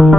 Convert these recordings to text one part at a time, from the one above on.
Welcome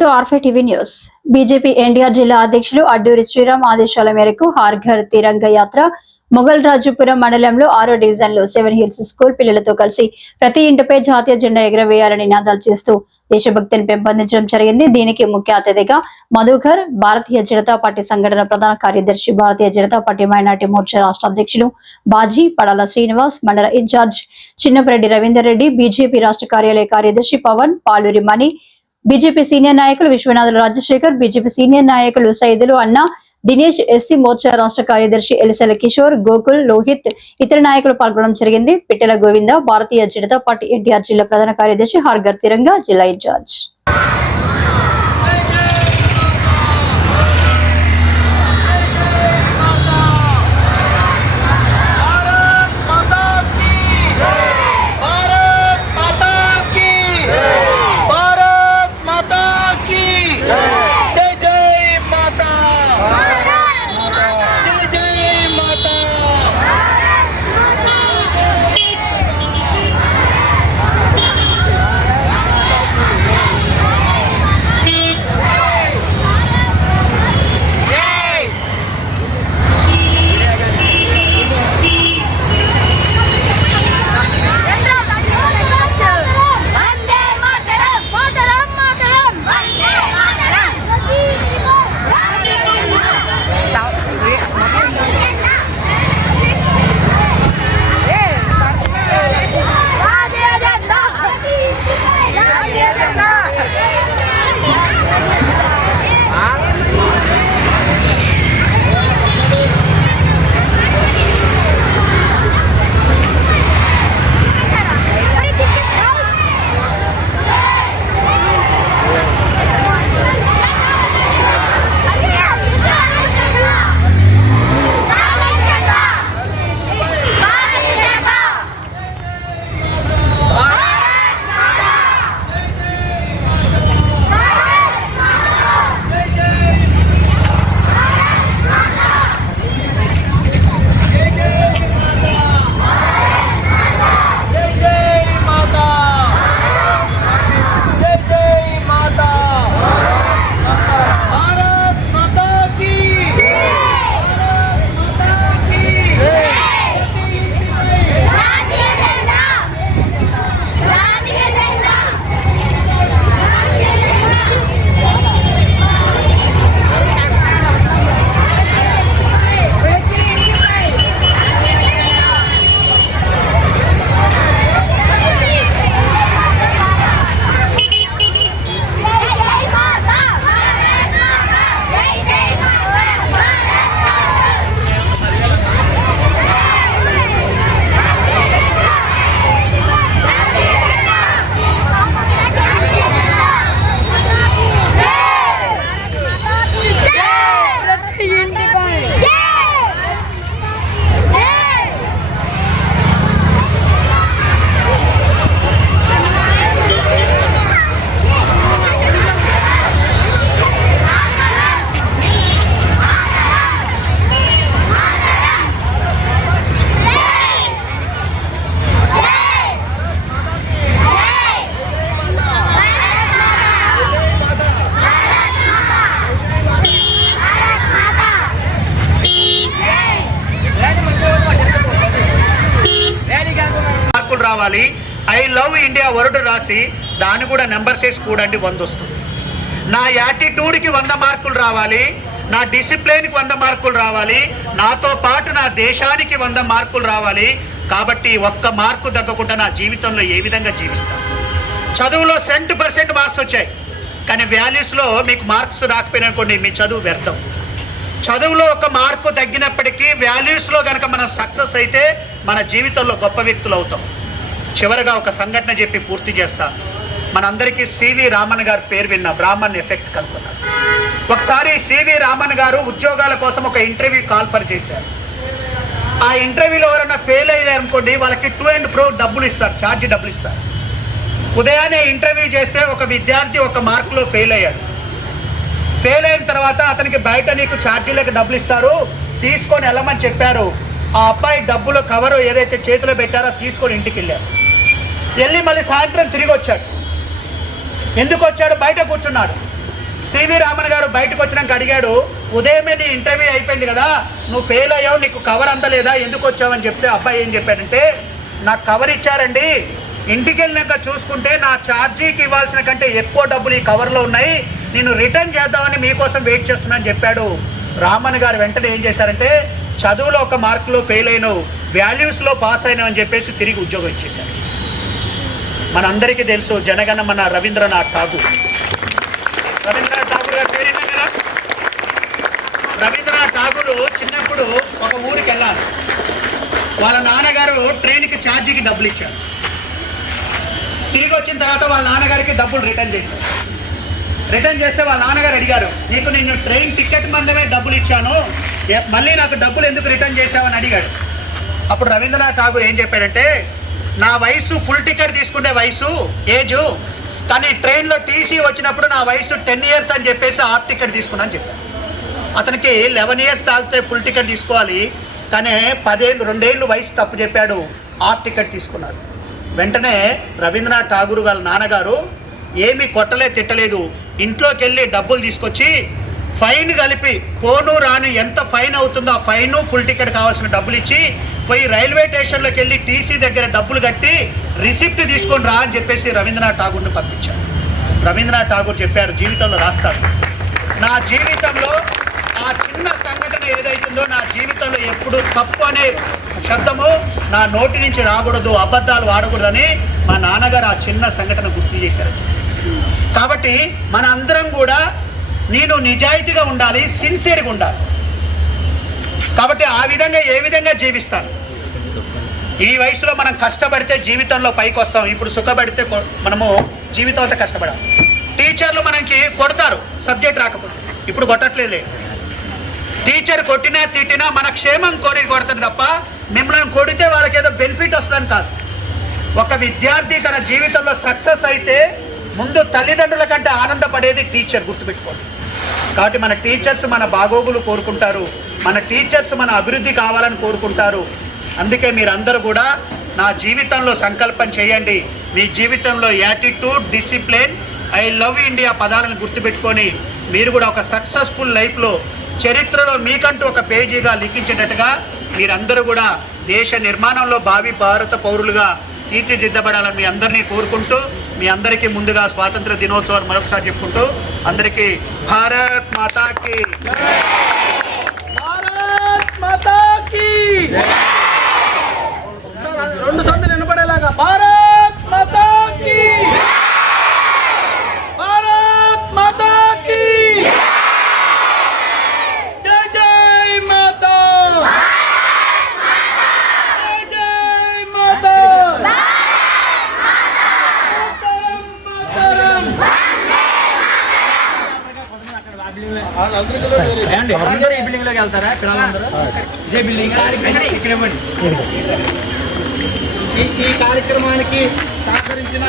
to ఆర్ఫై TV news. BJP NTR జిల్లా అధ్యక్షులు అడ్డూరి శ్రీరామ్ ఆదేశాల మేరకు హార్ఘర్ తిరంగ యాత్ర మొఘల్ రాజుపురం మండలంలో ఆరో డివిజన్లో సెవెన్ హిల్స్ స్కూల్ పిల్లలతో కలిసి ప్రతి ఇంటిపై జాతీయ జెండా ఎగురవేయాలని నినాదాలు చేస్తూ దేశభక్తిని పెంపొందించడం జరిగింది. దీనికి ముఖ్య అతిథిగా మధుకర్ భారతీయ జనతా పార్టీ సంఘటన ప్రధాన కార్యదర్శి భారతీయ జనతా పార్టీ మైనార్టీ మోర్చా రాష్ట్ర అధ్యక్షులు బాజీ పడాల శ్రీనివాస్ మండల ఇన్ఛార్జ్ చిన్నపరెడ్డి రవీందర్ రెడ్డి బీజేపీ రాష్ట్ర కార్యాలయ కార్యదర్శి పవన్ పాలూరి మణి బీజేపీ సీనియర్ నాయకులు విశ్వనాథులు రాజశేఖర్ బీజేపీ సీనియర్ నాయకులు సైదులు అన్న దినేష్ ఎస్సీ మోర్చా రాష్ట్ర కార్యదర్శి ఎలిసెల కిషోర్ గోకుల్ లోహిత్ ఇతర నాయకులు పాల్గొనడం జరిగింది. పిట్టెల గోవింద భారతీయ జనతా పార్టీ ఎన్టీఆర్ జిల్లా ప్రధాన కార్యదర్శి హార్గర్ తిరంగా జిల్లా ఇన్ఛార్జ్. రావాలి ఐ లవ్ ఇండియా వర్డ్ రాసి దాన్ని కూడా నెంబర్స్ వేసి కూడండి వంద వస్తుంది. నా యాటిట్యూడ్కి వంద మార్కులు రావాలి. నా డిసిప్లిన్కి వంద మార్కులు రావాలి. నాతో పాటు నా దేశానికి వంద మార్కులు రావాలి. కాబట్టి ఒక్క మార్కు తగ్గకుండా నా జీవితంలో ఏ విధంగా జీవిస్తాను చదువులో సెంట్ పర్సెంట్ మార్క్స్ వచ్చాయి. కానీ వాల్యూస్లో మీకు మార్క్స్ రాకపోయినా కొన్ని మీ చదువు వ్యర్థం. చదువులో ఒక మార్కు తగ్గినప్పటికీ వాల్యూస్లో కనుక మనం సక్సెస్ అయితే మన జీవితంలో గొప్ప వ్యక్తులు అవుతాం. చివరగా ఒక సంఘటన చెప్పి పూర్తి చేస్తా. మనందరికీ సివి రామన్ గారి పేరు విన్న బ్రాహ్మణ్ ఎఫెక్ట్ కనుక్కున్నారు ఒకసారి సివి రామన్ గారు ఉద్యోగాల కోసం ఒక ఇంటర్వ్యూ కాల్ఫర్ చేశారు. ఆ ఇంటర్వ్యూలో ఎవరైనా ఫెయిల్ అయ్యారనుకోండి వాళ్ళకి టూ అండ్ ప్రో డబ్బులు ఇస్తారు ఛార్జ్ డబ్బులు ఇస్తారు. ఉదయాన్నే ఇంటర్వ్యూ చేస్తే ఒక విద్యార్థి ఒక మార్కులో ఫెయిల్ అయ్యాడు. ఫెయిల్ అయిన తర్వాత అతనికి బయట నీకు ఛార్జీలకు డబ్బులు ఇస్తారు తీసుకొని వెళ్ళమని చెప్పారు. ఆ అబ్బాయి డబ్బులు కవరు ఏదైతే చేతిలో పెట్టారో తీసుకొని ఇంటికి వెళ్ళారు. వెళ్ళి మళ్ళీ సాయంత్రం తిరిగి వచ్చాడు. ఎందుకు వచ్చాడు? బయట కూర్చున్నాడు. సివి రామన్ గారు బయటకు వచ్చినాక అడిగాడు ఉదయమే నీ ఇంటర్వ్యూ అయిపోయింది కదా నువ్వు ఫెయిల్ అయ్యావు నీకు కవర్ అందలేదా ఎందుకు వచ్చావని చెప్తే అబ్బాయి ఏం చెప్పాడంటే నాకు కవర్ ఇచ్చారండి. ఇంటికి వెళ్ళినాక చూసుకుంటే నా ఛార్జీకి ఇవ్వాల్సిన కంటే ఎక్కువ డబ్బులు ఈ కవర్లో ఉన్నాయి. నేను రిటర్న్ చేద్దామని మీకోసం వెయిట్ చేస్తున్నాను చెప్పాడు. రామన్ గారు వెంటనే ఏం చేశారంటే చదువులో ఒక మార్కులో ఫెయిల్ అయినావు వాల్యూస్లో పాస్ అయినావు అని చెప్పేసి తిరిగి ఉద్యోగం ఇచ్చేశారు. మనందరికీ తెలుసు జనగణమన రవీంద్రనాథ్ ఠాగూర్. రవీంద్రనాథ్ ఠాగూర్ గారు పేరు కదా రవీంద్రనాథ్ ఠాగూర్ చిన్నప్పుడు ఒక ఊరికి వెళ్ళాలి. వాళ్ళ నాన్నగారు ట్రైన్కి ఛార్జీకి డబ్బులు ఇచ్చారు. తిరిగి వచ్చిన తర్వాత వాళ్ళ నాన్నగారికి డబ్బులు రిటర్న్ చేశారు. రిటర్న్ చేస్తే వాళ్ళ నాన్నగారు అడిగారు నీకు నేను ట్రైన్ టికెట్ మందమే డబ్బులు ఇచ్చాను. మళ్ళీ నాకు డబ్బులు ఎందుకు రిటర్న్ చేశావని అడిగాడు. అప్పుడు రవీంద్రనాథ్ ఠాగూర్ ఏం చెప్పారంటే నా వయసు ఫుల్ టికెట్ తీసుకునే వయసు ఏజు? కానీ ట్రైన్లో టీసీ వచ్చినప్పుడు నా వయసు టెన్ ఇయర్స్ అని చెప్పేసి హాఫ్ టికెట్ తీసుకున్నాను చెప్పాను అతనికి లెవెన్ ఇయర్స్ తాగితే ఫుల్ టికెట్ తీసుకోవాలి కానీ పదేళ్ళు రెండేళ్ళు వయసు తప్పు చెప్పాడు హాఫ్ టికెట్ తీసుకున్నాడు. వెంటనే రవీంద్రనాథ్ ఠాగూర్ వాళ్ళ నాన్నగారు ఏమీ కొట్టలే తిట్టలేదు ఇంట్లోకి వెళ్ళి డబ్బులు తీసుకొచ్చి ఫైన్ కలిపి పోను రాను ఎంత ఫైన్ అవుతుందో ఆ ఫైన్ ఫుల్ టికెట్ కావాల్సిన డబ్బులు ఇచ్చి పోయి రైల్వే స్టేషన్లోకి వెళ్ళి టీసీ దగ్గర డబ్బులు కట్టి రిసిప్ట్ తీసుకొని రా అని చెప్పేసి రవీంద్రనాథ్ ఠాగూర్ని పంపించారు. రవీంద్రనాథ్ ఠాగూర్ చెప్పారు జీవితంలో రాస్తారు నా జీవితంలో ఆ చిన్న సంఘటన ఏదైతుందో నా జీవితంలో ఎప్పుడు తప్పు అనే శబ్దము నా నోటి నుంచి రాకూడదు అబద్ధాలు వాడకూడదని మా నాన్నగారు ఆ చిన్న సంఘటన గుర్తు చేశారు. కాబట్టి మన అందరం కూడా నేను నిజాయితీగా ఉండాలి సిన్సియర్గా ఉండాలి. కాబట్టి ఆ విధంగా ఏ విధంగా జీవిస్తాను? ఈ వయసులో మనం కష్టపడితే జీవితంలో పైకి వస్తాం. ఇప్పుడు సుఖపడితే మనము జీవితం అంతా కష్టపడాలి. టీచర్లు మనకి కొడతారు సబ్జెక్ట్ రాకపోతే. ఇప్పుడు కొట్టట్లేదులే. టీచర్ కొట్టినా తిట్టినా మన క్షేమం కోరి కొడతారు తప్ప మిమ్మల్ని కొడితే వాళ్ళకి ఏదో బెనిఫిట్ వస్తుందని కాదు. ఒక విద్యార్థి తన జీవితంలో సక్సెస్ అయితే ముందు తల్లిదండ్రుల కంటే ఆనందపడేది టీచర్ గుర్తుపెట్టుకోండి. కాబట్టి మన టీచర్స్ మన బాగోగులు కోరుకుంటారు. మన టీచర్స్ మన అభివృద్ధి కావాలని కోరుకుంటారు. అందుకే మీరందరూ కూడా నా జీవితంలో సంకల్పం చేయండి. మీ జీవితంలో attitude discipline I love India పదాలను గుర్తుపెట్టుకొని మీరు కూడా ఒక సక్సెస్ఫుల్ లైఫ్లో చరిత్రలో మీకంటూ ఒక పేజీగా లిఖించేటట్టుగా మీరందరూ కూడా దేశ నిర్మాణంలో భావి భారత పౌరులుగా తీర్చిదిద్దబడాలని మీ అందరినీ కోరుకుంటూ మీ అందరికీ ముందుగా స్వాతంత్ర దినోత్సవాన్ని మరొకసారి చెప్పుకుంటూ అందరికీ భారత్ మాతాకి భారత్ మాతాకి రెండు సందులు వినపడేలాగా భారత్ అందరూ ఈ బిల్డింగ్లోకి వెళ్తారా పిల్లలందరూ ఇదే బిల్డింగ్. ఇక్కడ ఇవ్వండి. ఈ- ఈ కార్యక్రమానికి సహకరించిన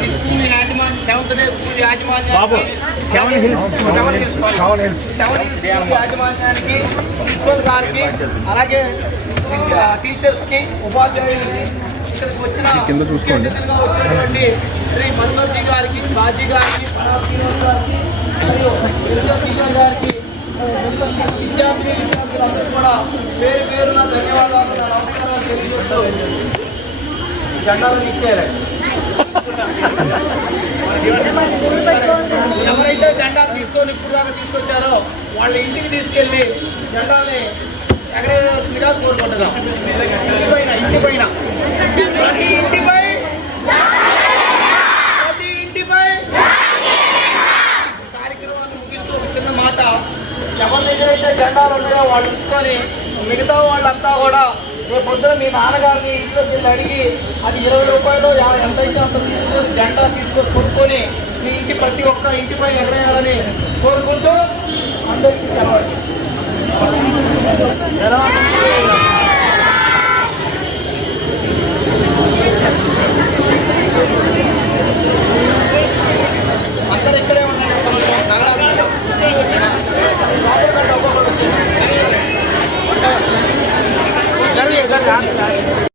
ఈ స్కూల్ యాజమాన్య సెవెంత్ డే స్కూల్ యాజమాన్యానికి బాబు, seven hills. Seven hills, sorry. Seven hills school యాజమాన్యానికి ప్రిన్సిపల్ గారికి అలాగే విద్యా టీచర్స్కి ఉపాధ్యాయులకి ఇక్కడికి వచ్చిన కింద చూసుకోండి. వచ్చినటువంటి శ్రీ మనోజ్జీ గారికి బాజీ గారికి మరియు గారికి విద్యార్థి విద్యార్థులందరూ కూడా పేరు పేరున ధన్యవాదాలు నా నమస్కారాలు తెలియజేస్తూ జెండాలను ఇచ్చారండి ఎవరైతే జెండా తీసుకొని ఇప్పుడు దాకా తీసుకొచ్చారో వాళ్ళ ఇంటికి తీసుకెళ్ళి జెండాని ఎగరేయాల్సిందిగా కోరుకుంటున్నాం. ఇంటి పైన ఇంటి పైన. ప్రతి ఇంటిపై ప్రతి ఇంటిపై కార్యక్రమాన్ని ముగిస్తూ ఒక చిన్న మాట. ఎవరి దగ్గర అయితే జెండాలు ఉన్నాయో వాళ్ళు ఉంచుకొని మిగతా వాళ్ళంతా కూడా రేపు పొద్దున మీ నాన్నగారిని ఇంట్లో వెళ్ళి అడిగి అది ఇరవై రూపాయలు యా- ఎంత అయితే అంత తీసుకొని జెండా తీసుకొని కొట్టుకొని మీ ఇంటి ప్రతి ఒక్క ఇంటిపై ఎగరేయాలని కోరుకుంటూ అందరికీ సెలవు.